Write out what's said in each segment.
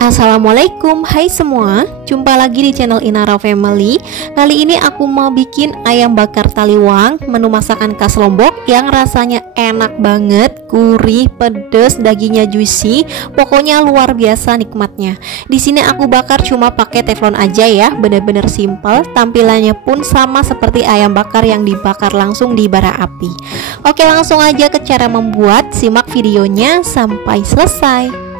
Assalamualaikum, hai semua, jumpa lagi di channel Inara Family. Kali ini aku mau bikin ayam bakar taliwang, menu masakan khas Lombok yang rasanya enak banget, gurih, pedas, dagingnya juicy, pokoknya luar biasa nikmatnya. Di sini aku bakar cuma pakai teflon aja ya, bener-bener simple, tampilannya pun sama seperti ayam bakar yang dibakar langsung di bara api. Oke, langsung aja ke cara membuat, simak videonya sampai selesai.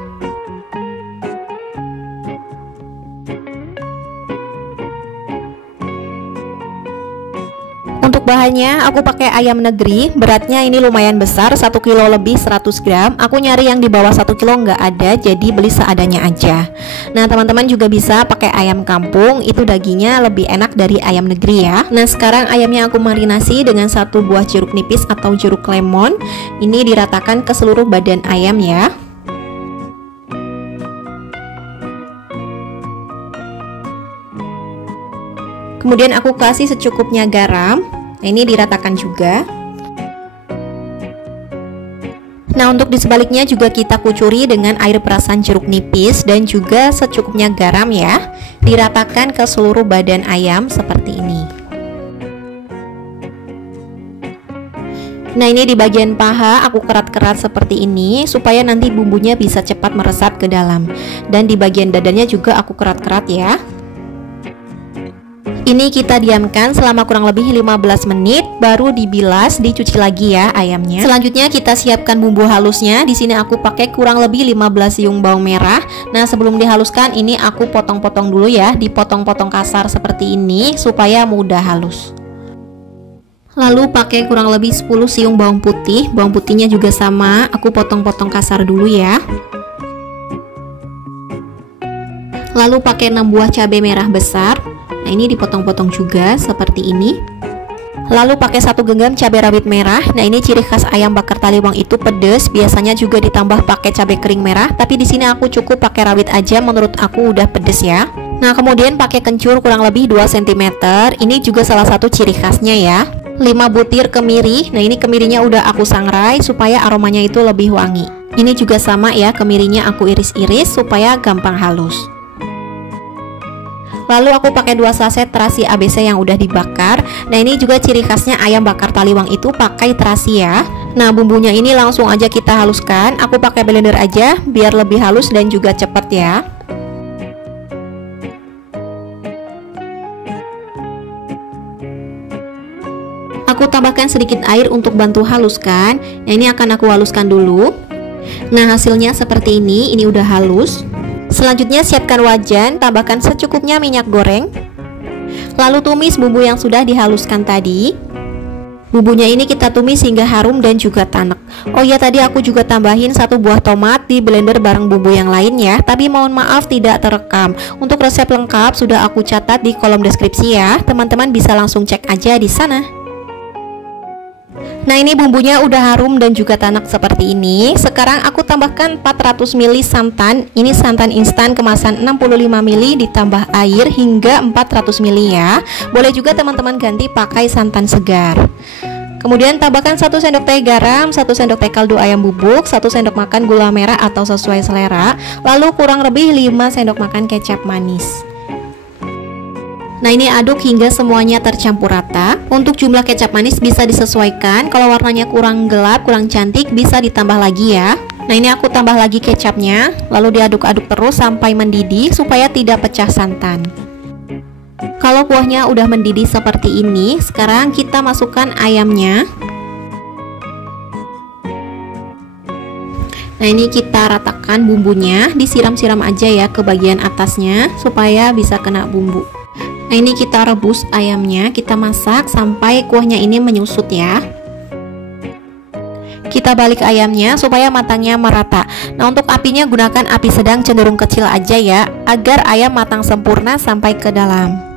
Untuk bahannya aku pakai ayam negeri, beratnya ini lumayan besar, 1 kilo lebih 100 gram. Aku nyari yang di bawah 1 kilo nggak ada, jadi beli seadanya aja. Nah teman-teman juga bisa pakai ayam kampung, itu dagingnya lebih enak dari ayam negeri ya. Nah sekarang ayamnya aku marinasi dengan 1 buah jeruk nipis atau jeruk lemon. Ini diratakan ke seluruh badan ayam ya. Kemudian aku kasih secukupnya garam. Nah ini diratakan juga. Nah untuk di sebaliknya juga kita kucuri dengan air perasan jeruk nipis dan juga secukupnya garam ya. Diratakan ke seluruh badan ayam seperti ini. Nah ini di bagian paha aku kerat-kerat seperti ini supaya nanti bumbunya bisa cepat meresap ke dalam. Dan di bagian dadanya juga aku kerat-kerat ya. Ini kita diamkan selama kurang lebih 15 menit, baru dibilas, dicuci lagi ya ayamnya. Selanjutnya kita siapkan bumbu halusnya. Di sini aku pakai kurang lebih 15 siung bawang merah. Nah, sebelum dihaluskan ini aku potong-potong dulu ya, dipotong-potong kasar seperti ini supaya mudah halus. Lalu pakai kurang lebih 10 siung bawang putih. Bawang putihnya juga sama, aku potong-potong kasar dulu ya. Lalu pakai 6 buah cabai merah besar. Nah ini dipotong-potong juga seperti ini. Lalu pakai 1 genggam cabai rawit merah. Nah ini ciri khas ayam bakar taliwang itu pedas. Biasanya juga ditambah pakai cabai kering merah, tapi di sini aku cukup pakai rawit aja, menurut aku udah pedes ya. Nah kemudian pakai kencur kurang lebih 2 cm. Ini juga salah satu ciri khasnya ya. 5 butir kemiri. Nah ini kemirinya udah aku sangrai supaya aromanya itu lebih wangi. Ini juga sama ya, kemirinya aku iris-iris supaya gampang halus. Lalu aku pakai 2 saset terasi ABC yang udah dibakar. Nah ini juga ciri khasnya ayam bakar taliwang itu pakai terasi ya. Nah bumbunya ini langsung aja kita haluskan. Aku pakai blender aja biar lebih halus dan juga cepet ya. Aku tambahkan sedikit air untuk bantu haluskan. Nah ini akan aku haluskan dulu. Nah hasilnya seperti ini udah halus. Selanjutnya siapkan wajan, tambahkan secukupnya minyak goreng. Lalu tumis bumbu yang sudah dihaluskan tadi. Bumbunya ini kita tumis hingga harum dan juga tanek. Oh ya, tadi aku juga tambahin 1 buah tomat di blender bareng bumbu yang lain ya. Tapi mohon maaf tidak terekam. Untuk resep lengkap sudah aku catat di kolom deskripsi ya. Teman-teman bisa langsung cek aja di sana. Nah ini bumbunya udah harum dan juga tanak seperti ini. Sekarang aku tambahkan 400 ml santan. Ini santan instan kemasan 65 ml ditambah air hingga 400 ml ya. Boleh juga teman-teman ganti pakai santan segar. Kemudian tambahkan 1 sendok teh garam, 1 sendok teh kaldu ayam bubuk, 1 sendok makan gula merah atau sesuai selera. Lalu kurang lebih 5 sendok makan kecap manis. Nah ini aduk hingga semuanya tercampur rata. Untuk jumlah kecap manis bisa disesuaikan. Kalau warnanya kurang gelap, kurang cantik, bisa ditambah lagi ya. Nah ini aku tambah lagi kecapnya. Lalu diaduk-aduk terus sampai mendidih supaya tidak pecah santan. Kalau kuahnya udah mendidih seperti ini, sekarang kita masukkan ayamnya. Nah ini kita ratakan bumbunya. Disiram-siram aja ya ke bagian atasnya supaya bisa kena bumbu. Nah ini kita rebus ayamnya, kita masak sampai kuahnya ini menyusut ya. Kita balik ayamnya supaya matangnya merata. Nah untuk apinya gunakan api sedang cenderung kecil aja ya, agar ayam matang sempurna sampai ke dalam.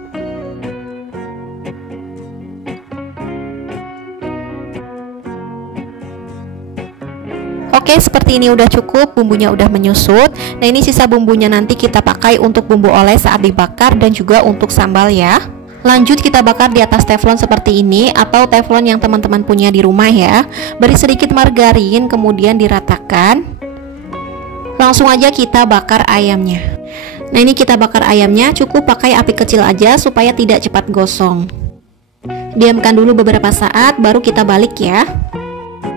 Oke, seperti ini udah cukup, bumbunya udah menyusut. Nah ini sisa bumbunya nanti kita pakai untuk bumbu oles saat dibakar dan juga untuk sambal ya. Lanjut kita bakar di atas teflon seperti ini atau teflon yang teman-teman punya di rumah ya. Beri sedikit margarin kemudian diratakan. Langsung aja kita bakar ayamnya. Nah, ini kita bakar ayamnya cukup pakai api kecil aja supaya tidak cepat gosong. Diamkan dulu beberapa saat baru kita balik ya.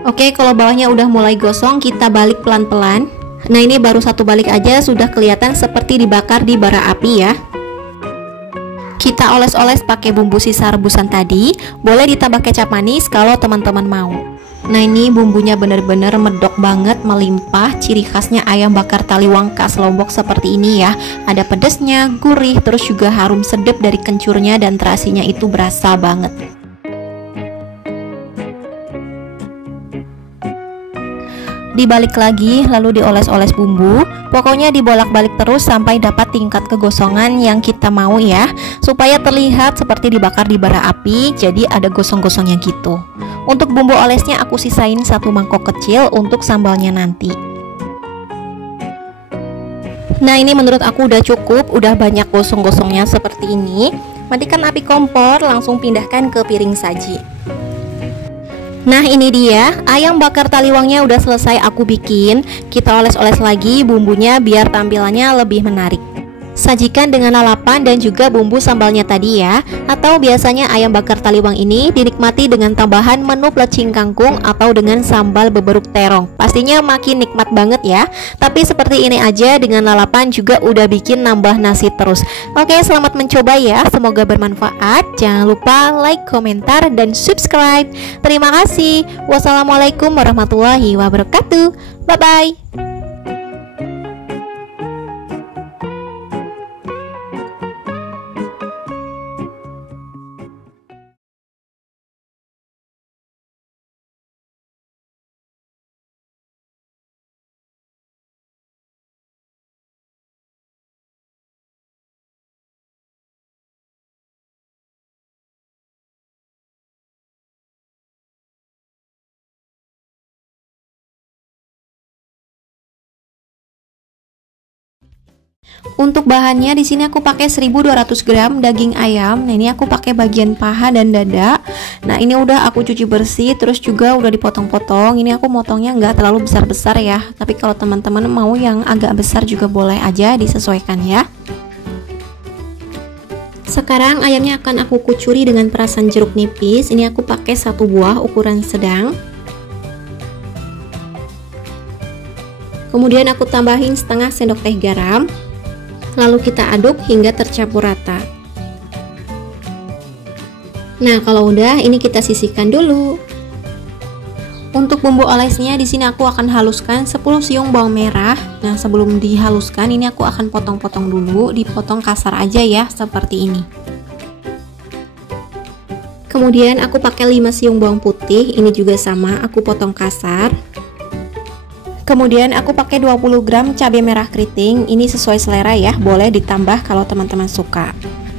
Oke, kalau bawahnya udah mulai gosong, kita balik pelan-pelan. Nah, ini baru satu balik aja sudah kelihatan seperti dibakar di bara api ya. Kita oles-oles pakai bumbu sisa rebusan tadi. Boleh ditambah kecap manis kalau teman-teman mau. Nah, ini bumbunya bener-bener medok banget, melimpah. Ciri khasnya ayam bakar Taliwang khas Lombok seperti ini ya. Ada pedesnya, gurih, terus juga harum sedap dari kencurnya dan terasinya itu berasa banget. Dibalik lagi, lalu dioles-oles bumbu. Pokoknya dibolak-balik terus sampai dapat tingkat kegosongan yang kita mau ya, supaya terlihat seperti dibakar di bara api, jadi ada gosong-gosongnya gitu. Untuk bumbu olesnya aku sisain satu mangkok kecil untuk sambalnya nanti. Nah, ini menurut aku udah cukup, udah banyak gosong-gosongnya seperti ini. Matikan api kompor, langsung pindahkan ke piring saji. Nah, ini dia ayam bakar Taliwangnya udah selesai aku bikin. Kita oles-oles lagi bumbunya biar tampilannya lebih menarik. Sajikan dengan lalapan dan juga bumbu sambalnya tadi ya. Atau biasanya ayam bakar Taliwang ini dinikmati dengan tambahan menu plecing kangkung atau dengan sambal beberuk terong. Pastinya makin nikmat banget ya. Tapi seperti ini aja dengan lalapan juga udah bikin nambah nasi terus. Oke, selamat mencoba ya. Semoga bermanfaat. Jangan lupa like, komentar, dan subscribe. Terima kasih. Wassalamualaikum warahmatullahi wabarakatuh. Bye-bye. Untuk bahannya di sini aku pakai 1200 gram daging ayam. Nah, ini aku pakai bagian paha dan dada. Nah, ini udah aku cuci bersih, terus juga udah dipotong-potong. Ini aku motongnya nggak terlalu besar-besar ya. Tapi kalau teman-teman mau yang agak besar juga boleh aja, disesuaikan ya. Sekarang ayamnya akan aku kucuri dengan perasan jeruk nipis. Ini aku pakai 1 buah ukuran sedang. Kemudian aku tambahin setengah sendok teh garam. Lalu kita aduk hingga tercampur rata. Nah, kalau udah, ini kita sisihkan dulu. Untuk bumbu olesnya di sini aku akan haluskan 10 siung bawang merah. Nah, sebelum dihaluskan ini aku akan potong-potong dulu, dipotong kasar aja ya, seperti ini. Kemudian aku pakai 5 siung bawang putih, ini juga sama, aku potong kasar. Kemudian aku pakai 20 gram cabai merah keriting. Ini sesuai selera ya, boleh ditambah kalau teman-teman suka.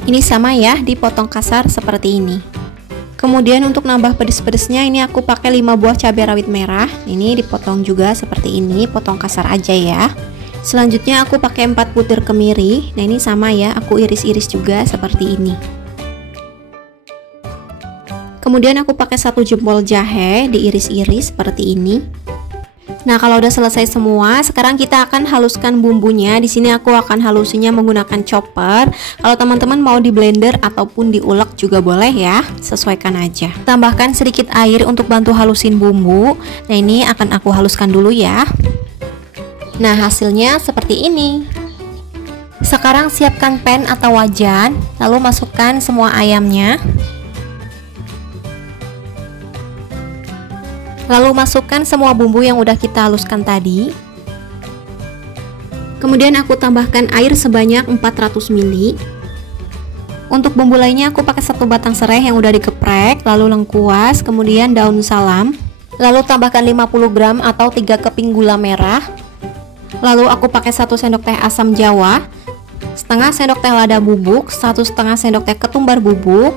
Ini sama ya, dipotong kasar seperti ini. Kemudian untuk nambah pedes-pedesnya ini aku pakai 5 buah cabai rawit merah. Ini dipotong juga seperti ini, potong kasar aja ya. Selanjutnya aku pakai 4 butir kemiri. Nah, ini sama ya, aku iris-iris juga seperti ini. Kemudian aku pakai 1 jempol jahe, diiris-iris seperti ini. Nah, kalau udah selesai semua, sekarang kita akan haluskan bumbunya. Di sini aku akan halusinya menggunakan chopper. Kalau teman-teman mau di blender ataupun diulek juga boleh ya, sesuaikan aja. Tambahkan sedikit air untuk bantu halusin bumbu. Nah, ini akan aku haluskan dulu ya. Nah, hasilnya seperti ini. Sekarang siapkan pan atau wajan, lalu masukkan semua ayamnya. Lalu masukkan semua bumbu yang udah kita haluskan tadi. Kemudian aku tambahkan air sebanyak 400 ml. Untuk bumbu lainnya aku pakai 1 batang serai yang udah digeprek, lalu lengkuas, kemudian daun salam. Lalu tambahkan 50 gram atau 3 keping gula merah. Lalu aku pakai 1 sendok teh asam jawa, setengah sendok teh lada bubuk, 1,5 sendok teh ketumbar bubuk,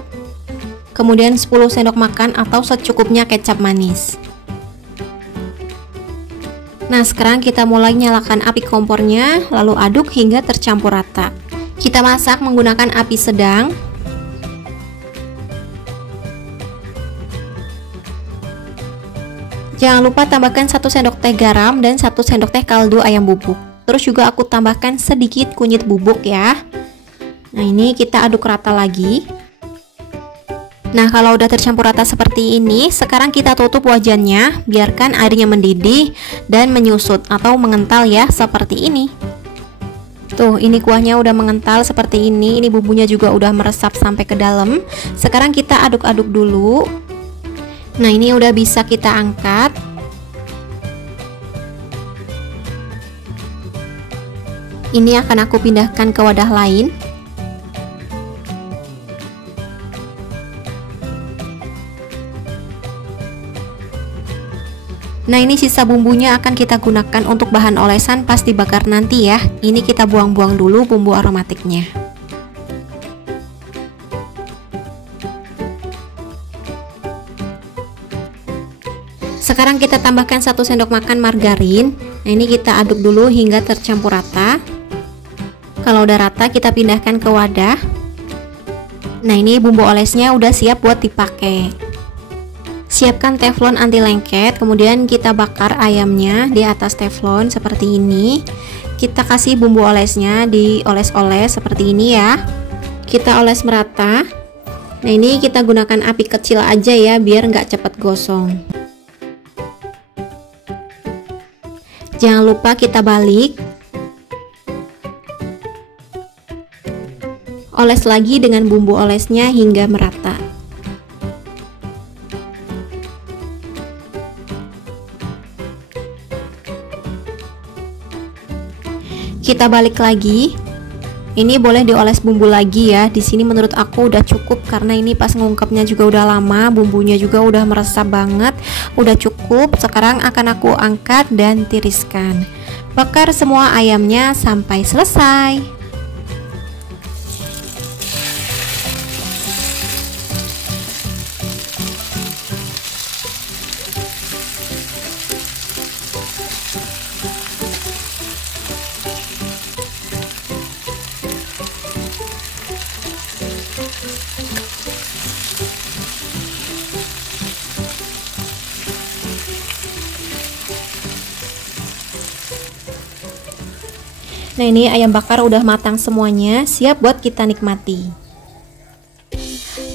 kemudian 10 sendok makan atau secukupnya kecap manis. Nah, sekarang kita mulai nyalakan api kompornya, lalu aduk hingga tercampur rata. Kita masak menggunakan api sedang. Jangan lupa tambahkan 1 sendok teh garam dan 1 sendok teh kaldu ayam bubuk. Terus juga aku tambahkan sedikit kunyit bubuk ya. Nah, ini kita aduk rata lagi. Nah, kalau udah tercampur rata seperti ini, sekarang kita tutup wajannya, biarkan airnya mendidih dan menyusut atau mengental ya, seperti ini. Tuh, ini kuahnya udah mengental seperti ini. Ini bumbunya juga udah meresap sampai ke dalam. Sekarang kita aduk-aduk dulu. Nah, ini udah bisa kita angkat. Ini akan aku pindahkan ke wadah lain. Nah, ini sisa bumbunya akan kita gunakan untuk bahan olesan pas dibakar nanti ya. Ini kita buang-buang dulu bumbu aromatiknya. Sekarang kita tambahkan 1 sendok makan margarin. Nah, ini kita aduk dulu hingga tercampur rata. Kalau udah rata, kita pindahkan ke wadah. Nah, ini bumbu olesnya udah siap buat dipakai. Siapkan teflon anti lengket, kemudian kita bakar ayamnya di atas teflon seperti ini. Kita kasih bumbu olesnya, dioles-oles seperti ini ya. Kita oles merata. Nah, ini kita gunakan api kecil aja ya, biar nggak cepet gosong. Jangan lupa kita balik. Oles lagi dengan bumbu olesnya hingga merata. Kita balik lagi. Ini boleh dioles bumbu lagi ya. Di sini menurut aku udah cukup karena ini pas ngungkepnya juga udah lama, bumbunya juga udah meresap banget. Udah cukup. Sekarang akan aku angkat dan tiriskan. Bakar semua ayamnya sampai selesai. Nah, ini ayam bakar udah matang semuanya, siap buat kita nikmati.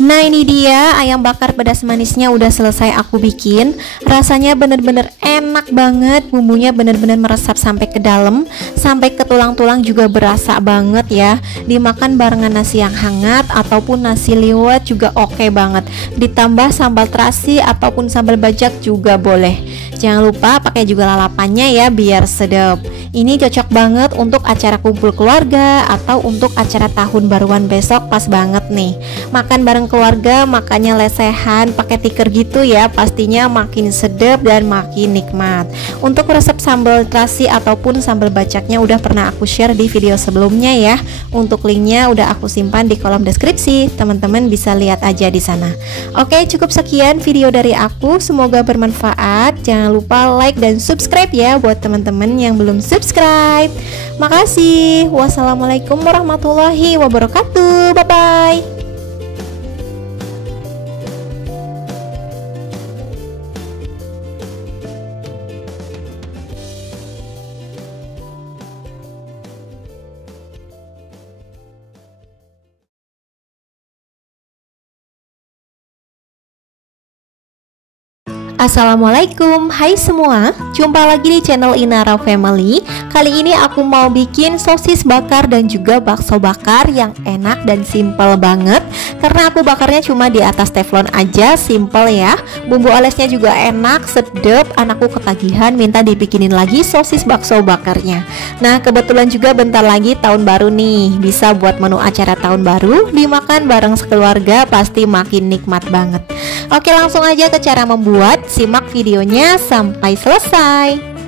Nah, ini dia ayam bakar pedas manisnya udah selesai aku bikin. Rasanya bener-bener enak banget, bumbunya bener-bener meresap sampai ke dalam, sampai ke tulang-tulang juga berasa banget ya. Dimakan barengan nasi yang hangat ataupun nasi liwet juga oke banget. Ditambah sambal terasi ataupun sambal bajak juga boleh. Jangan lupa pakai juga lalapannya ya biar sedap. Ini cocok banget untuk acara kumpul keluarga atau untuk acara tahun baruan besok, pas banget nih. Makan bareng keluarga, makannya lesehan, pakai tikar gitu ya, pastinya makin sedap dan makin nikmat. Untuk resep sambal terasi ataupun sambal bacaknya udah pernah aku share di video sebelumnya ya. Untuk linknya udah aku simpan di kolom deskripsi, teman-teman bisa lihat aja di sana. Oke, cukup sekian video dari aku, semoga bermanfaat. Jangan lupa like dan subscribe ya buat teman-teman yang belum subscribe. Makasih. Wassalamualaikum warahmatullahi wabarakatuh. Bye bye. Assalamualaikum, hai semua, jumpa lagi di channel Inara Family. Kali ini aku mau bikin sosis bakar dan juga bakso bakar yang enak dan simple banget. Karena aku bakarnya cuma di atas teflon aja, simple ya. Bumbu olesnya juga enak, sedap. Anakku ketagihan minta dibikinin lagi sosis bakso bakarnya. Nah, kebetulan juga bentar lagi tahun baru nih, bisa buat menu acara tahun baru, dimakan bareng sekeluarga, pasti makin nikmat banget. Oke, langsung aja ke cara membuat. Simak videonya sampai selesai.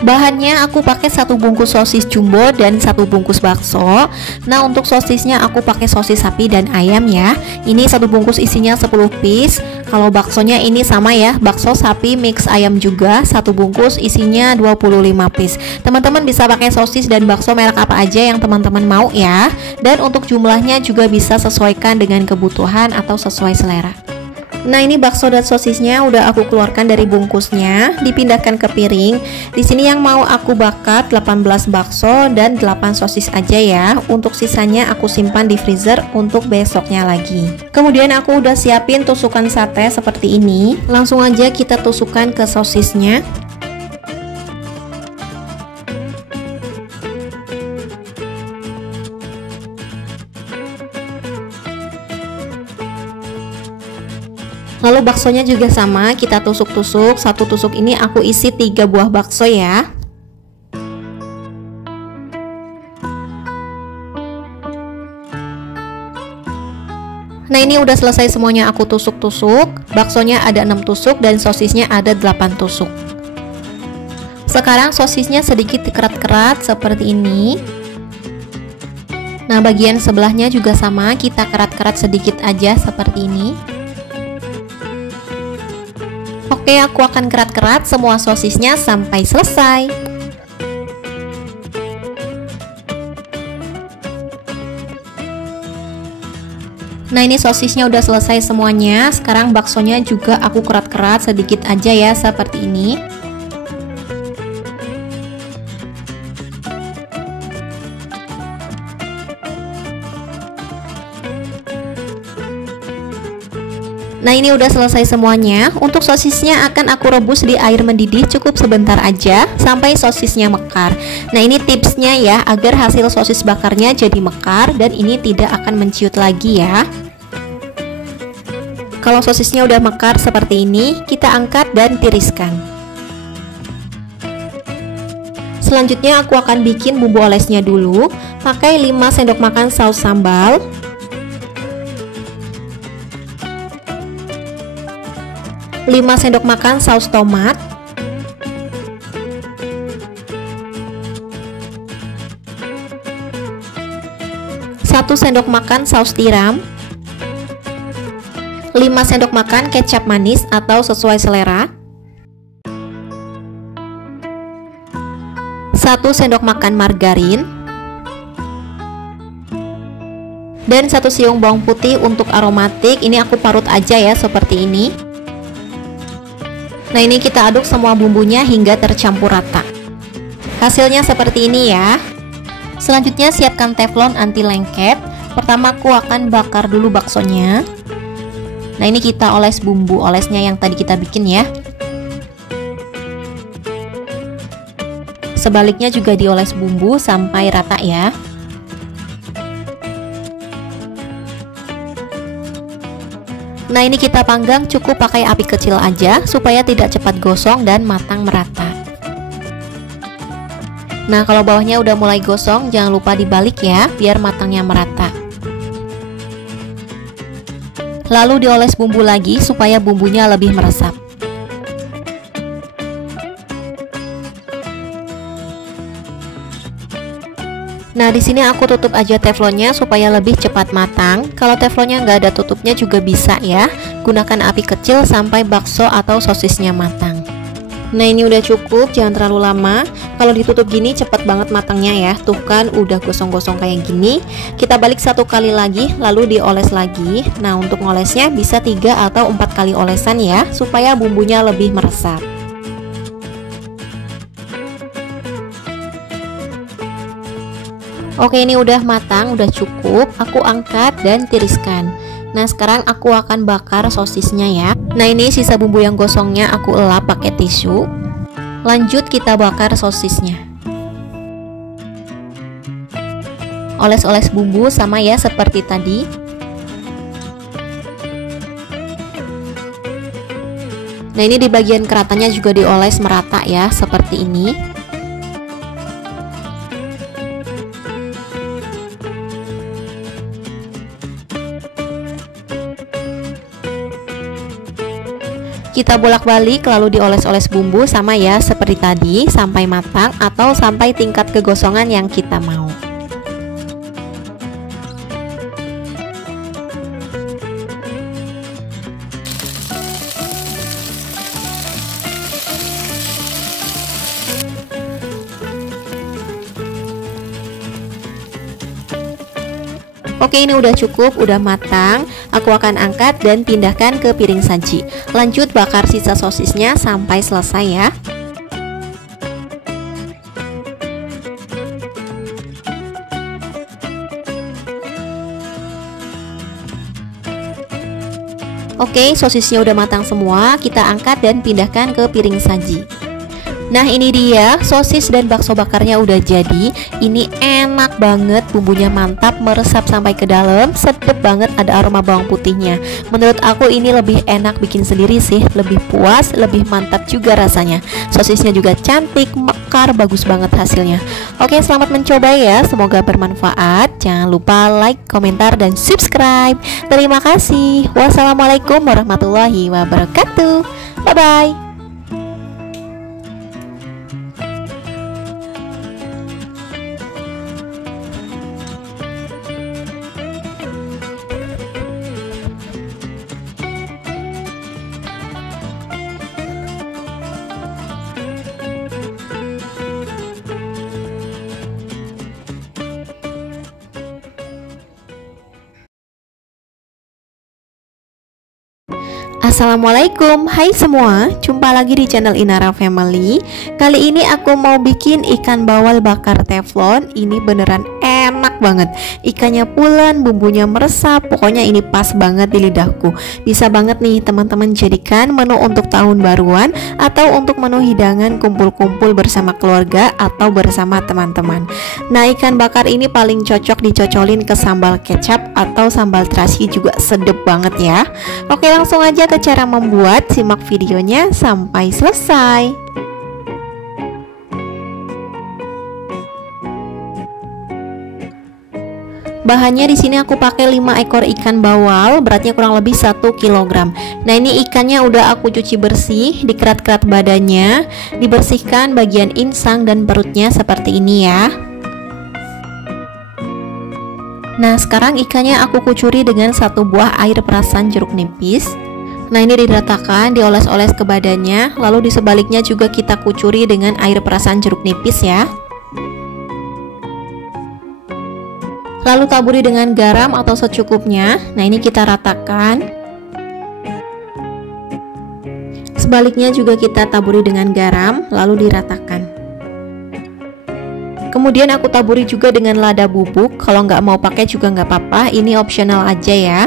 Bahannya aku pakai 1 bungkus sosis jumbo dan 1 bungkus bakso. Nah, untuk sosisnya aku pakai sosis sapi dan ayam ya. Ini 1 bungkus isinya 10 piece. Kalau baksonya ini sama ya, bakso sapi mix ayam juga, 1 bungkus isinya 25 piece. Teman-teman bisa pakai sosis dan bakso merek apa aja yang teman-teman mau ya. Dan untuk jumlahnya juga bisa sesuaikan dengan kebutuhan atau sesuai selera. Nah, ini bakso dan sosisnya udah aku keluarkan dari bungkusnya, dipindahkan ke piring. Di sini yang mau aku bakar 18 bakso dan 8 sosis aja ya. Untuk sisanya aku simpan di freezer untuk besoknya lagi. Kemudian aku udah siapin tusukan sate seperti ini. Langsung aja kita tusukkan ke sosisnya. Lalu baksonya juga sama, kita tusuk-tusuk. Satu tusuk ini aku isi 3 buah bakso ya. Nah, ini udah selesai semuanya aku tusuk-tusuk. Baksonya ada 6 tusuk dan sosisnya ada 8 tusuk. Sekarang sosisnya sedikit dikerat-kerat seperti ini. Nah, bagian sebelahnya juga sama, kita kerat-kerat sedikit aja seperti ini. Oke, aku akan kerat-kerat semua sosisnya sampai selesai. Nah, ini sosisnya udah selesai semuanya. Sekarang baksonya juga aku kerat-kerat sedikit aja ya, seperti ini. Nah, ini udah selesai semuanya. Untuk sosisnya akan aku rebus di air mendidih cukup sebentar aja sampai sosisnya mekar. Nah, ini tipsnya ya, agar hasil sosis bakarnya jadi mekar dan ini tidak akan menciut lagi ya. Kalau sosisnya udah mekar seperti ini, kita angkat dan tiriskan. Selanjutnya aku akan bikin bumbu olesnya dulu. Pakai 5 sendok makan saus sambal, 5 sendok makan saus tomat, 1 sendok makan saus tiram, 5 sendok makan kecap manis atau sesuai selera, 1 sendok makan margarin, dan 1 siung bawang putih untuk aromatik. Ini aku parut aja ya seperti ini. Nah, ini kita aduk semua bumbunya hingga tercampur rata. Hasilnya seperti ini ya. Selanjutnya siapkan teflon anti lengket. Pertama aku akan bakar dulu baksonya. Nah, ini kita oles bumbu olesnya yang tadi kita bikin ya. Sebaliknya juga dioles bumbu sampai rata ya. Nah, ini kita panggang cukup pakai api kecil aja supaya tidak cepat gosong dan matang merata. Nah, kalau bawahnya udah mulai gosong, jangan lupa dibalik ya, biar matangnya merata. Lalu dioles bumbu lagi supaya bumbunya lebih meresap. Nah, di sini aku tutup aja teflonnya supaya lebih cepat matang. Kalau teflonnya nggak ada tutupnya juga bisa ya. Gunakan api kecil sampai bakso atau sosisnya matang. Nah, ini udah cukup, jangan terlalu lama. Kalau ditutup gini cepet banget matangnya ya. Tuh kan udah gosong-gosong kayak gini. Kita balik 1 kali lagi, lalu dioles lagi. Nah, untuk ngolesnya bisa 3 atau 4 kali olesan ya, supaya bumbunya lebih meresap. Oke, ini udah matang, udah cukup. Aku angkat dan tiriskan. Nah, sekarang aku akan bakar sosisnya ya. Nah, ini sisa bumbu yang gosongnya aku elap pakai tisu. Lanjut kita bakar sosisnya. Oles-oles bumbu sama ya seperti tadi. Nah, ini di bagian keratannya juga dioles merata ya, seperti ini. Kita bolak-balik lalu dioles-oles bumbu sama ya seperti tadi sampai matang atau sampai tingkat kegosongan yang kita mau. Oke, ini udah cukup, udah matang. Aku akan angkat dan pindahkan ke piring saji. Lanjut bakar sisa sosisnya sampai selesai ya. Oke, sosisnya udah matang semua, kita angkat dan pindahkan ke piring saji. Nah ini dia, sosis dan bakso bakarnya udah jadi. Ini enak banget, bumbunya mantap, meresap sampai ke dalam, sedap banget, ada aroma bawang putihnya. Menurut aku ini lebih enak bikin sendiri sih, lebih puas, lebih mantap juga rasanya. Sosisnya juga cantik, mekar, bagus banget hasilnya. Oke, selamat mencoba ya, semoga bermanfaat. Jangan lupa like, komentar, dan subscribe. Terima kasih. Wassalamualaikum warahmatullahi wabarakatuh. Bye-bye. Assalamualaikum, hai semua, jumpa lagi di channel Inara Family. Kali ini aku mau bikin ikan bawal bakar teflon. Ini beneran enak banget. Ikannya pulen, bumbunya meresap, pokoknya ini pas banget di lidahku. Bisa banget nih teman-teman jadikan menu untuk tahun baruan atau untuk menu hidangan kumpul-kumpul bersama keluarga atau bersama teman-teman. Nah, ikan bakar ini paling cocok dicocolin ke sambal kecap atau sambal terasi, juga sedep banget ya. Oke, langsung aja ke cara membuat, simak videonya sampai selesai. Bahannya di sini aku pakai 5 ekor ikan bawal, beratnya kurang lebih 1 kg. Nah, ini ikannya udah aku cuci bersih, dikerat-kerat badannya, dibersihkan bagian insang dan perutnya seperti ini ya. Nah, sekarang ikannya aku kucuri dengan 1 buah air perasan jeruk nipis. Nah, ini diratakan, dioles-oles ke badannya, lalu di sebaliknya juga kita kucuri dengan air perasan jeruk nipis ya. Lalu taburi dengan garam atau secukupnya. Nah, ini kita ratakan. Sebaliknya juga kita taburi dengan garam, lalu diratakan. Kemudian aku taburi juga dengan lada bubuk. Kalau nggak mau pakai juga nggak apa-apa, ini opsional aja ya.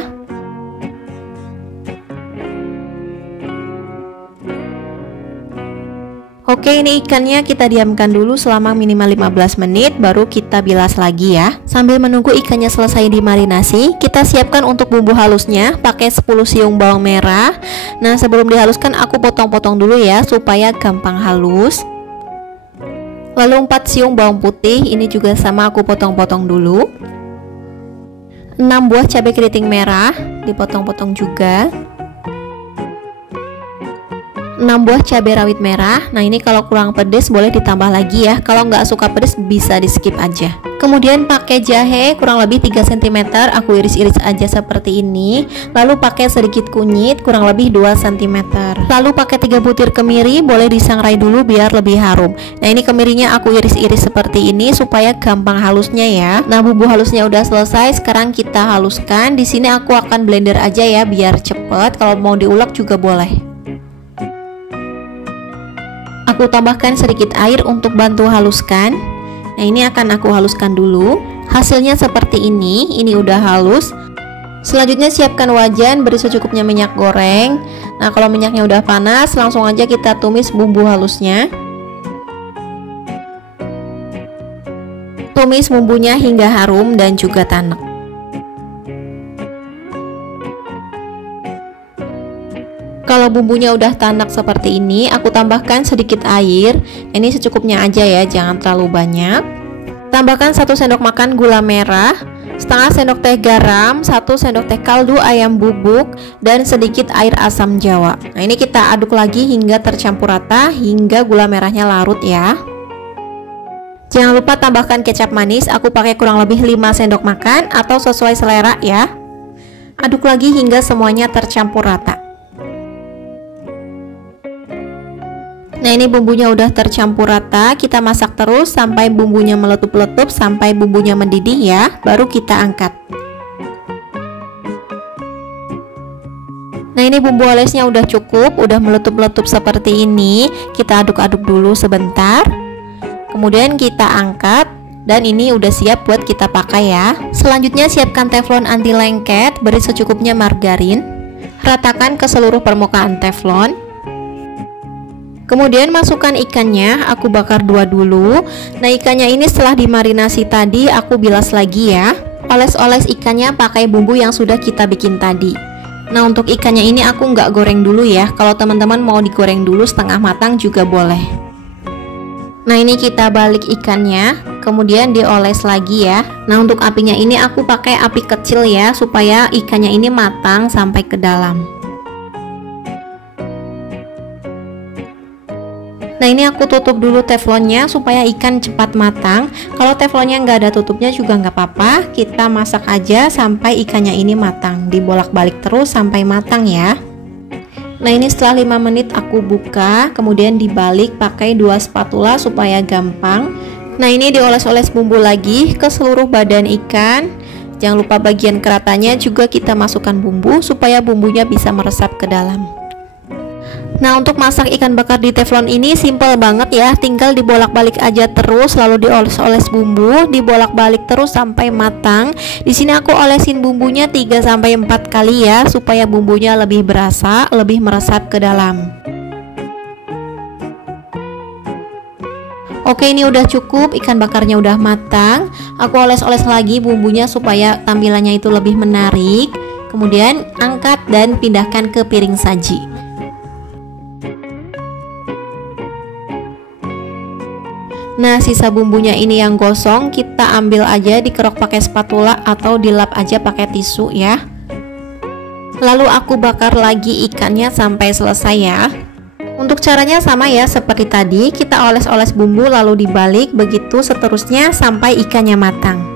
Oke, ini ikannya kita diamkan dulu selama minimal 15 menit, baru kita bilas lagi ya. Sambil menunggu ikannya selesai dimarinasi, kita siapkan untuk bumbu halusnya, pakai 10 siung bawang merah. Nah, sebelum dihaluskan aku potong-potong dulu ya, supaya gampang halus. Lalu 4 siung bawang putih, ini juga sama aku potong-potong dulu. 6 buah cabai keriting merah, dipotong-potong juga. 6 buah cabai rawit merah. Nah, ini kalau kurang pedes boleh ditambah lagi ya. Kalau nggak suka pedes bisa di skip aja. Kemudian pakai jahe kurang lebih 3 cm, aku iris-iris aja seperti ini. Lalu pakai sedikit kunyit kurang lebih 2 cm. Lalu pakai 3 butir kemiri, boleh disangrai dulu biar lebih harum. Nah, ini kemirinya aku iris-iris seperti ini supaya gampang halusnya ya. Nah, bumbu halusnya udah selesai, sekarang kita haluskan. Di sini aku akan blender aja ya biar cepet. Kalau mau diulek juga boleh. Aku tambahkan sedikit air untuk bantu haluskan. Nah, ini akan aku haluskan dulu. Hasilnya seperti ini udah halus. Selanjutnya siapkan wajan, beri secukupnya minyak goreng. Nah, kalau minyaknya udah panas, langsung aja kita tumis bumbu halusnya. Tumis bumbunya hingga harum dan juga tanek. Kalau bumbunya udah tanak seperti ini, aku tambahkan sedikit air. Ini secukupnya aja ya, jangan terlalu banyak. Tambahkan 1 sendok makan gula merah, setengah sendok teh garam, 1 sendok teh kaldu ayam bubuk, dan sedikit air asam jawa. Nah, ini kita aduk lagi hingga tercampur rata, hingga gula merahnya larut ya. Jangan lupa tambahkan kecap manis, aku pakai kurang lebih 5 sendok makan atau sesuai selera ya. Aduk lagi hingga semuanya tercampur rata. Nah, ini bumbunya udah tercampur rata, kita masak terus sampai bumbunya meletup-letup, sampai bumbunya mendidih ya, baru kita angkat. Nah, ini bumbu olesnya udah cukup, udah meletup-letup seperti ini. Kita aduk-aduk dulu sebentar. Kemudian kita angkat dan ini udah siap buat kita pakai ya. Selanjutnya siapkan teflon anti lengket, beri secukupnya margarin. Ratakan ke seluruh permukaan teflon. Kemudian masukkan ikannya, aku bakar dua dulu. Nah, ikannya ini setelah dimarinasi tadi aku bilas lagi ya. Oles-oles ikannya pakai bumbu yang sudah kita bikin tadi. Nah, untuk ikannya ini aku nggak goreng dulu ya. Kalau teman-teman mau digoreng dulu setengah matang juga boleh. Nah, ini kita balik ikannya, kemudian dioles lagi ya. Nah, untuk apinya ini aku pakai api kecil ya, supaya ikannya ini matang sampai ke dalam. Nah, ini aku tutup dulu teflonnya supaya ikan cepat matang. Kalau teflonnya nggak ada tutupnya juga nggak apa-apa. Kita masak aja sampai ikannya ini matang. Dibolak-balik terus sampai matang ya. Nah, ini setelah 5 menit aku buka, kemudian dibalik pakai 2 spatula supaya gampang. Nah, ini dioles-oles bumbu lagi ke seluruh badan ikan. Jangan lupa bagian keratanya juga kita masukkan bumbu supaya bumbunya bisa meresap ke dalam. Nah, untuk masak ikan bakar di teflon ini simple banget ya, tinggal dibolak-balik aja terus, lalu dioles-oles bumbu, dibolak-balik terus sampai matang. Di sini aku olesin bumbunya 3 sampai 4 kali ya, supaya bumbunya lebih berasa, lebih meresap ke dalam. Oke, ini udah cukup, ikan bakarnya udah matang. Aku oles-oles lagi bumbunya supaya tampilannya itu lebih menarik. Kemudian angkat dan pindahkan ke piring saji. Nah, sisa bumbunya ini yang gosong kita ambil aja, dikerok pakai spatula atau dilap aja pakai tisu ya. Lalu aku bakar lagi ikannya sampai selesai ya. Untuk caranya sama ya seperti tadi, kita oles-oles bumbu lalu dibalik, begitu seterusnya sampai ikannya matang.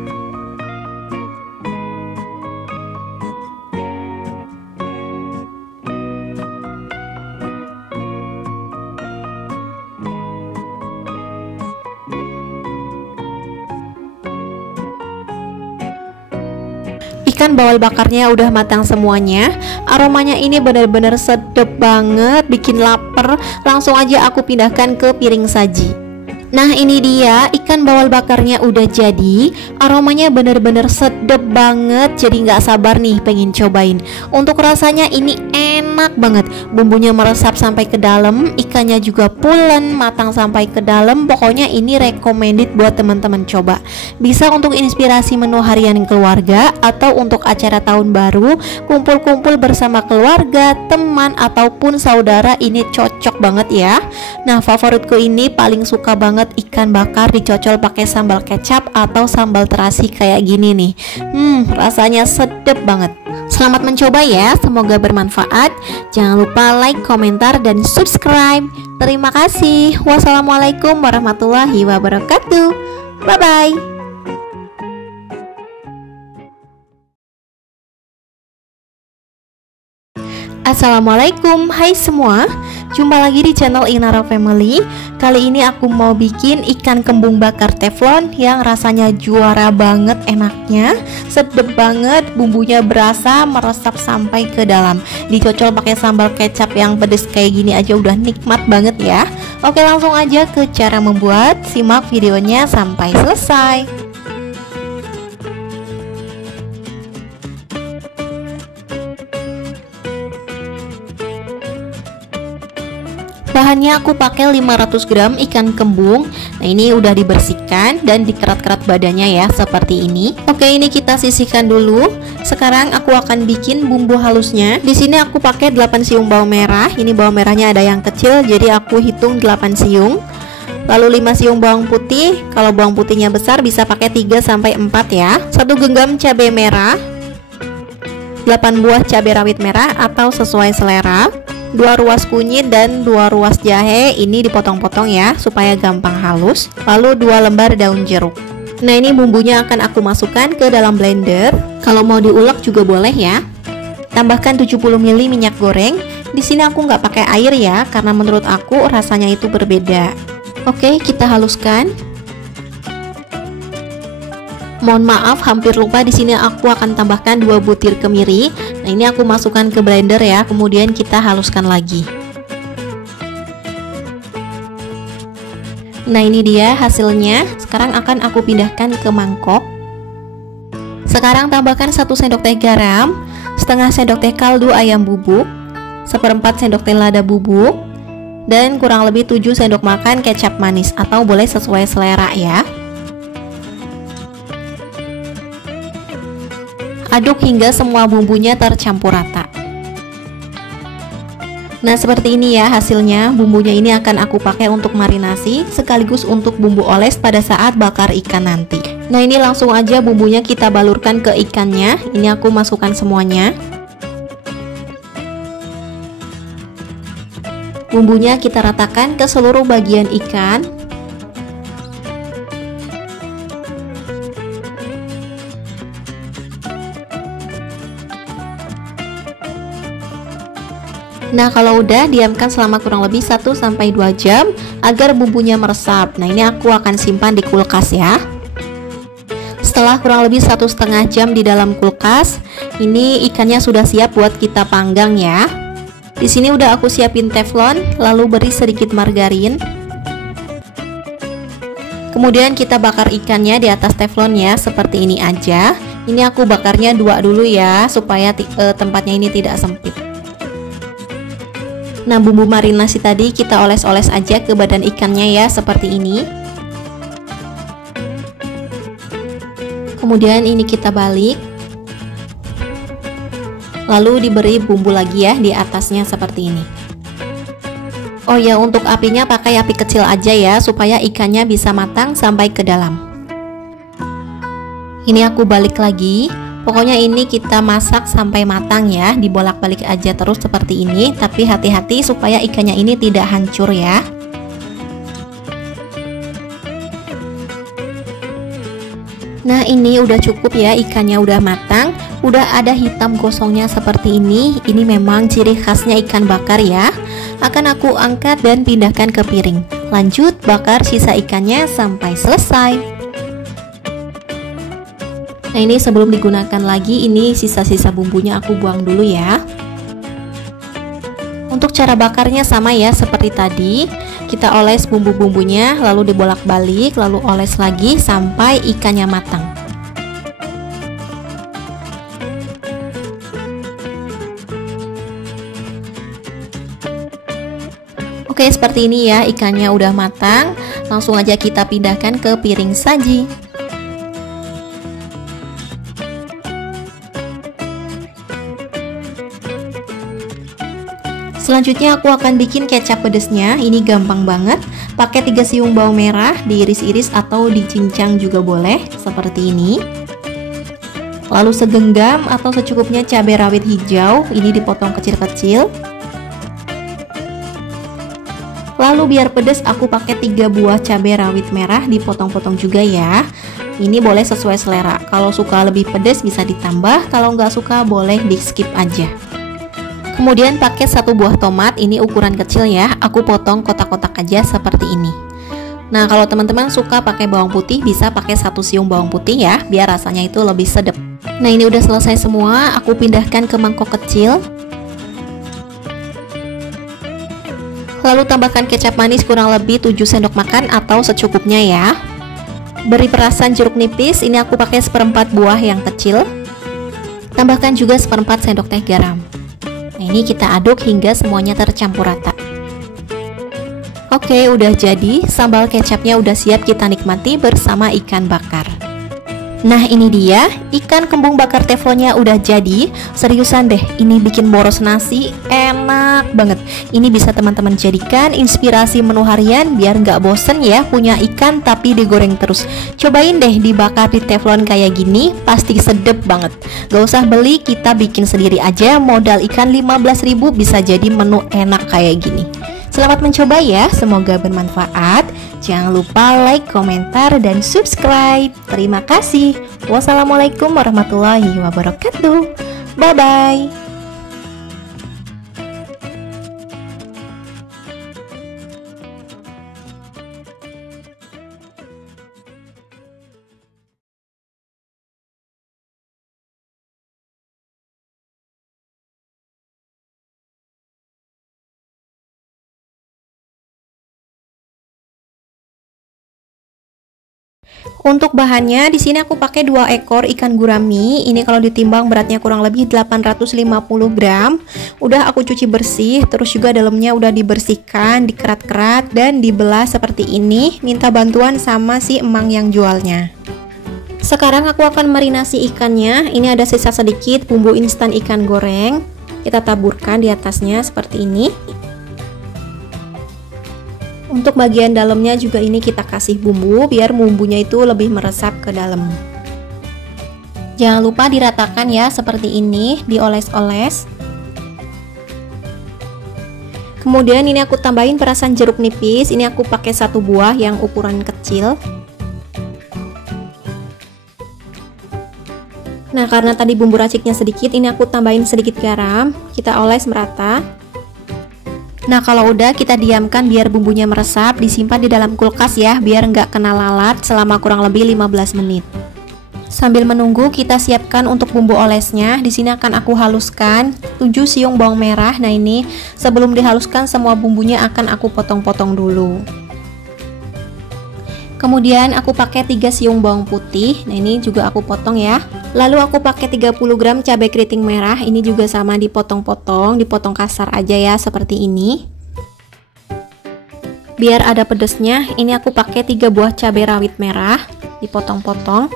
Ikan bawal bakarnya udah matang semuanya. Aromanya ini benar-benar sedap banget, bikin lapar. Langsung aja aku pindahkan ke piring saji. Nah, ini dia ikan bawal bakarnya udah jadi. Aromanya benar-benar sedap banget, jadi nggak sabar nih pengen cobain. Untuk rasanya ini enak banget, bumbunya meresap sampai ke dalam, ikannya juga pulen, matang sampai ke dalam. Pokoknya ini recommended buat teman-teman coba. Bisa untuk inspirasi menu harian keluarga, atau untuk acara tahun baru, kumpul-kumpul bersama keluarga, teman, ataupun saudara. Ini cocok banget ya. Nah, favoritku ini paling suka banget ikan bakar dicocol pakai sambal kecap atau sambal terasi kayak gini nih. Rasanya sedap banget. Selamat mencoba ya, semoga bermanfaat. Jangan lupa like, komentar, dan subscribe. Terima kasih. Wassalamualaikum warahmatullahi wabarakatuh. Bye bye. Assalamualaikum, hai semua. Jumpa lagi di channel Inara Family. Kali ini aku mau bikin ikan kembung bakar teflon yang rasanya juara banget enaknya. Sedep banget, bumbunya berasa, meresap sampai ke dalam. Dicocol pakai sambal kecap yang pedes kayak gini aja udah nikmat banget ya. Oke, langsung aja ke cara membuat. Simak videonya sampai selesai. Bahannya aku pakai 500 gram ikan kembung. Nah, ini udah dibersihkan dan dikerat-kerat badannya ya, seperti ini. Oke, ini kita sisihkan dulu. Sekarang aku akan bikin bumbu halusnya. Di sini aku pakai 8 siung bawang merah. Ini bawang merahnya ada yang kecil, jadi aku hitung 8 siung. Lalu 5 siung bawang putih. Kalau bawang putihnya besar bisa pakai 3 sampai 4 ya. 1 genggam cabai merah. 8 buah cabai rawit merah atau sesuai selera. 2 ruas kunyit dan 2 ruas jahe, ini dipotong-potong ya supaya gampang halus. Lalu 2 lembar daun jeruk. Nah, ini bumbunya akan aku masukkan ke dalam blender. Kalau mau diulek juga boleh ya. Tambahkan 70 ml minyak goreng. Di sini aku nggak pakai air ya, karena menurut aku rasanya itu berbeda. Oke, kita haluskan. Mohon maaf, hampir lupa, di sini aku akan tambahkan 2 butir kemiri. Nah, ini aku masukkan ke blender ya, kemudian kita haluskan lagi. Nah, ini dia hasilnya. Sekarang akan aku pindahkan ke mangkok. Sekarang tambahkan 1 sendok teh garam, setengah sendok teh kaldu ayam bubuk, 1/4 sendok teh lada bubuk, dan kurang lebih 7 sendok makan kecap manis, atau boleh sesuai selera ya. Aduk hingga semua bumbunya tercampur rata. Nah, seperti ini ya hasilnya. Bumbunya ini akan aku pakai untuk marinasi sekaligus untuk bumbu oles pada saat bakar ikan nanti. Nah, ini langsung aja bumbunya kita balurkan ke ikannya. Ini aku masukkan semuanya. Bumbunya kita ratakan ke seluruh bagian ikan. Nah, kalau udah, diamkan selama kurang lebih 1-2 jam agar bumbunya meresap. Nah, ini aku akan simpan di kulkas ya. Setelah kurang lebih 1,5 jam di dalam kulkas, ini ikannya sudah siap buat kita panggang ya. Di sini udah aku siapin teflon, lalu beri sedikit margarin. Kemudian kita bakar ikannya di atas teflon ya, seperti ini aja. Ini aku bakarnya 2 dulu ya, supaya tempatnya ini tidak sempit. Nah, bumbu marinasi tadi kita oles-oles aja ke badan ikannya ya, seperti ini. Kemudian ini kita balik. Lalu diberi bumbu lagi ya di atasnya seperti ini. Oh ya, untuk apinya pakai api kecil aja ya, supaya ikannya bisa matang sampai ke dalam. Ini aku balik lagi. Pokoknya ini kita masak sampai matang ya, dibolak-balik aja terus seperti ini, tapi hati-hati supaya ikannya ini tidak hancur ya. Nah, ini udah cukup ya, ikannya udah matang, udah ada hitam gosongnya seperti ini. Ini memang ciri khasnya ikan bakar ya. Akan aku angkat dan pindahkan ke piring. Lanjut bakar sisa ikannya sampai selesai. Nah, ini sebelum digunakan lagi, ini sisa-sisa bumbunya aku buang dulu ya. Untuk cara bakarnya sama ya seperti tadi. Kita oles bumbu-bumbunya, lalu dibolak-balik, lalu oles lagi sampai ikannya matang. Oke, seperti ini ya, ikannya udah matang. Langsung aja kita pindahkan ke piring saji. Selanjutnya aku akan bikin kecap pedesnya. Ini gampang banget. Pakai 3 siung bawang merah, diiris-iris atau dicincang juga boleh, seperti ini. Lalu segenggam atau secukupnya cabai rawit hijau, ini dipotong kecil-kecil. Lalu biar pedas aku pakai 3 buah cabai rawit merah, dipotong-potong juga ya. Ini boleh sesuai selera. Kalau suka lebih pedas bisa ditambah, kalau nggak suka boleh di skip aja. Kemudian pakai 1 buah tomat, ini ukuran kecil ya, aku potong kotak-kotak aja seperti ini. Nah, kalau teman-teman suka pakai bawang putih, bisa pakai 1 siung bawang putih ya, biar rasanya itu lebih sedap. Nah, ini udah selesai semua, aku pindahkan ke mangkok kecil. Lalu tambahkan kecap manis kurang lebih 7 sendok makan atau secukupnya ya. Beri perasan jeruk nipis, ini aku pakai 1/4 buah yang kecil. Tambahkan juga 1/4 sendok teh garam. Nah, ini kita aduk hingga semuanya tercampur rata. Oke, udah jadi. Sambal kecapnya udah siap kita nikmati bersama ikan bakar. Nah, ini dia, ikan kembung bakar teflonnya udah jadi. Seriusan deh, ini bikin boros nasi enak banget. Ini bisa teman-teman jadikan inspirasi menu harian biar nggak bosen ya punya ikan tapi digoreng terus. Cobain deh dibakar di teflon kayak gini, pasti sedep banget. Gak usah beli, kita bikin sendiri aja. Modal ikan 15.000 bisa jadi menu enak kayak gini. Selamat mencoba ya, semoga bermanfaat. Jangan lupa like, komentar, dan subscribe. Terima kasih. Wassalamualaikum warahmatullahi wabarakatuh. Bye-bye. Untuk bahannya di sini aku pakai 2 ekor ikan gurami. Ini kalau ditimbang beratnya kurang lebih 850 gram. Udah aku cuci bersih, terus juga dalamnya udah dibersihkan, dikerat-kerat dan dibelah seperti ini. Minta bantuan sama si emang yang jualnya. Sekarang aku akan marinasi ikannya. Ini ada sisa sedikit bumbu instan ikan goreng. Kita taburkan di atasnya seperti ini. Untuk bagian dalamnya juga ini kita kasih bumbu biar bumbunya itu lebih meresap ke dalam. Jangan lupa diratakan ya seperti ini, dioles-oles. Kemudian ini aku tambahin perasan jeruk nipis. Ini aku pakai 1 buah yang ukuran kecil. Nah, karena tadi bumbu raciknya sedikit, ini aku tambahin sedikit garam. Kita oles merata. Nah, kalau udah kita diamkan biar bumbunya meresap, disimpan di dalam kulkas ya, biar nggak kena lalat selama kurang lebih 15 menit. Sambil menunggu, kita siapkan untuk bumbu olesnya. Di sini akan aku haluskan 7 siung bawang merah. Nah, ini sebelum dihaluskan semua bumbunya akan aku potong-potong dulu. Kemudian aku pakai 3 siung bawang putih. Nah, ini juga aku potong ya. Lalu aku pakai 30 gram cabai keriting merah. Ini juga sama dipotong-potong, dipotong kasar aja ya seperti ini. Biar ada pedesnya, ini aku pakai 3 buah cabai rawit merah, dipotong-potong.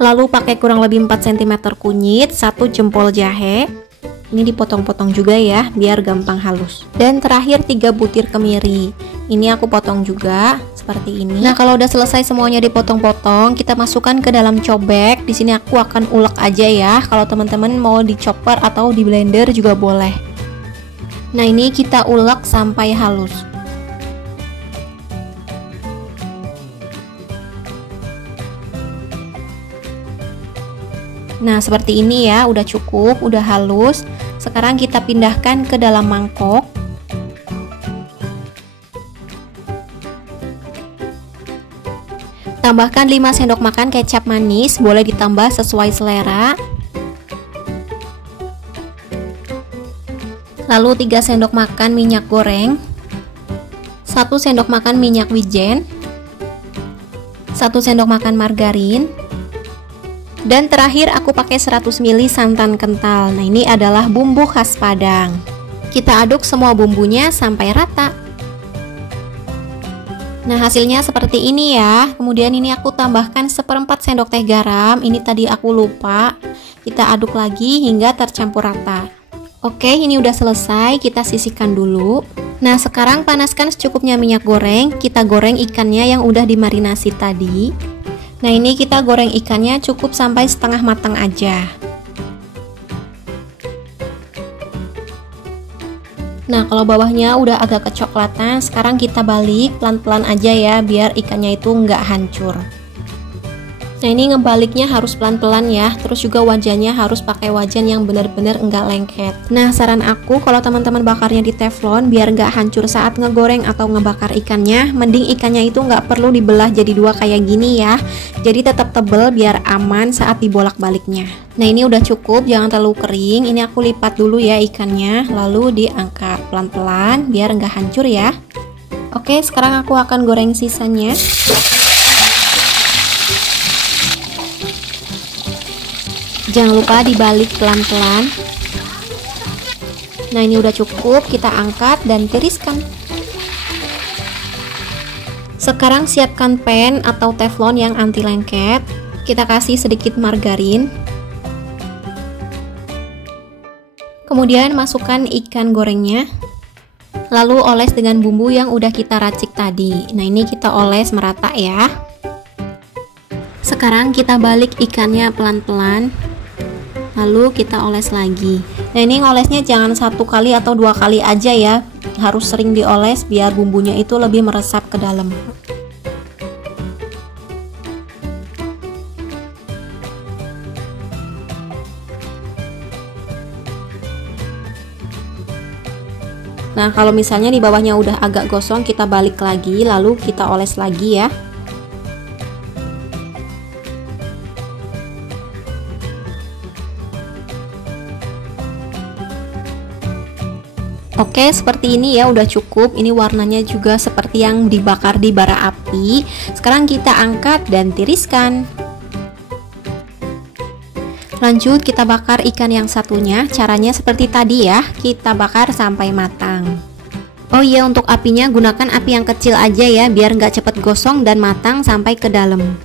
Lalu pakai kurang lebih 4 cm kunyit, 1 jempol jahe. Ini dipotong-potong juga ya, biar gampang halus. Dan terakhir 3 butir kemiri. Ini aku potong juga seperti ini. Nah, kalau udah selesai semuanya dipotong-potong, kita masukkan ke dalam cobek. Di sini aku akan ulek aja ya. Kalau teman-teman mau di chopper atau di blender juga boleh. Nah, ini kita ulek sampai halus. Nah, seperti ini ya, udah cukup, udah halus. Sekarang kita pindahkan ke dalam mangkok. Tambahkan 5 sendok makan kecap manis, boleh ditambah sesuai selera. Lalu 3 sendok makan minyak goreng, 1 sendok makan minyak wijen, 1 sendok makan margarin. Dan terakhir aku pakai 100 ml santan kental. Nah, ini adalah bumbu khas Padang. Kita aduk semua bumbunya sampai rata. Nah, hasilnya seperti ini ya. Kemudian ini aku tambahkan 1/4 sendok teh garam. Ini tadi aku lupa. Kita aduk lagi hingga tercampur rata. Oke, ini udah selesai. Kita sisihkan dulu. Nah, sekarang panaskan secukupnya minyak goreng. Kita goreng ikannya yang udah dimarinasi tadi. Nah, ini kita goreng ikannya cukup sampai setengah matang aja. Nah, kalau bawahnya udah agak kecoklatan, sekarang kita balik pelan-pelan aja ya, biar ikannya itu nggak hancur. Nah, ini ngebaliknya harus pelan-pelan ya, terus juga wajannya harus pakai wajan yang benar-benar nggak lengket. Nah, saran aku kalau teman-teman bakarnya di teflon, biar nggak hancur saat ngegoreng atau ngebakar ikannya, mending ikannya itu nggak perlu dibelah jadi 2 kayak gini ya. Jadi tetap tebel biar aman saat dibolak-baliknya. Nah, ini udah cukup, jangan terlalu kering. Ini aku lipat dulu ya ikannya, lalu diangkat pelan-pelan biar nggak hancur ya. Oke, sekarang aku akan goreng sisanya. Jangan lupa dibalik pelan-pelan. Nah, ini udah cukup, kita angkat dan tiriskan. Sekarang siapkan pan atau teflon yang anti lengket. Kita kasih sedikit margarin. Kemudian masukkan ikan gorengnya. Lalu oles dengan bumbu yang udah kita racik tadi. Nah, ini kita oles merata ya. Sekarang kita balik ikannya pelan-pelan. Lalu kita oles lagi. Nah, ini ngolesnya jangan 1 kali atau 2 kali aja ya. Harus sering dioles biar bumbunya itu lebih meresap ke dalam. Nah, kalau misalnya di bawahnya udah agak gosong, kita balik lagi, lalu kita oles lagi ya. Oke, seperti ini ya, udah cukup. Ini warnanya juga seperti yang dibakar di bara api. Sekarang kita angkat dan tiriskan. Lanjut kita bakar ikan yang satunya. Caranya seperti tadi ya, kita bakar sampai matang. Oh iya, untuk apinya gunakan api yang kecil aja ya, biar nggak cepet gosong dan matang sampai ke dalam.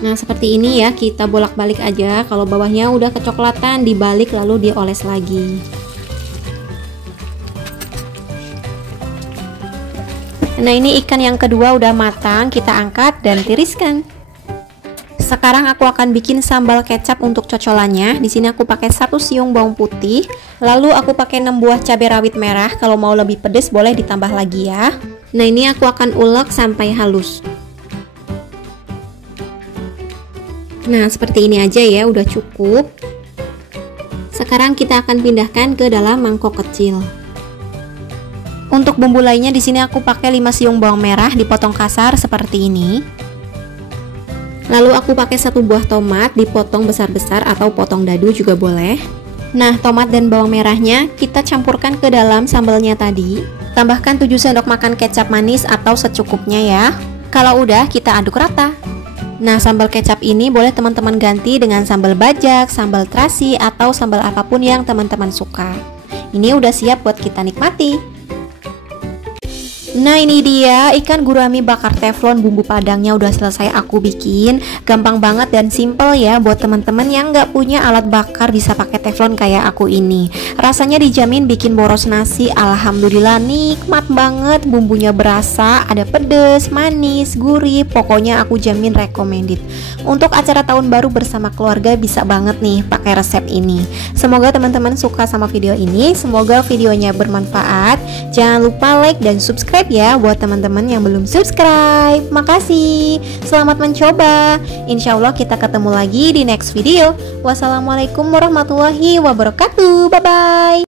Nah seperti ini ya, kita bolak-balik aja. Kalau bawahnya udah kecoklatan, dibalik lalu dioles lagi. Nah ini ikan yang kedua udah matang, kita angkat dan tiriskan. Sekarang aku akan bikin sambal kecap untuk cocolannya. Di sini aku pakai 1 siung bawang putih, lalu aku pakai 6 buah cabai rawit merah. Kalau mau lebih pedas boleh ditambah lagi ya. Nah ini aku akan ulek sampai halus. Nah seperti ini aja ya, udah cukup. Sekarang kita akan pindahkan ke dalam mangkok kecil. Untuk bumbu lainnya di sini aku pakai 5 siung bawang merah dipotong kasar seperti ini. Lalu aku pakai 1 buah tomat dipotong besar-besar atau potong dadu juga boleh. Nah, tomat dan bawang merahnya kita campurkan ke dalam sambalnya tadi. Tambahkan 7 sendok makan kecap manis atau secukupnya ya. Kalau udah kita aduk rata. Nah, sambal kecap ini boleh teman-teman ganti dengan sambal bajak, sambal terasi, atau sambal apapun yang teman-teman suka. Ini udah siap buat kita nikmati. Nah ini dia ikan gurami bakar teflon, bumbu padangnya udah selesai aku bikin. Gampang banget dan simple ya, buat teman-teman yang nggak punya alat bakar bisa pakai teflon kayak aku ini. Rasanya dijamin bikin boros nasi. Alhamdulillah nikmat banget, bumbunya berasa, ada pedes, manis, gurih. Pokoknya aku jamin recommended. Untuk acara tahun baru bersama keluarga bisa banget nih pakai resep ini. Semoga teman-teman suka sama video ini, semoga videonya bermanfaat. Jangan lupa like dan subscribe ya buat teman-teman yang belum subscribe. Makasih, selamat mencoba. Insya Allah kita ketemu lagi di next video. Wassalamualaikum warahmatullahi wabarakatuh. Bye bye.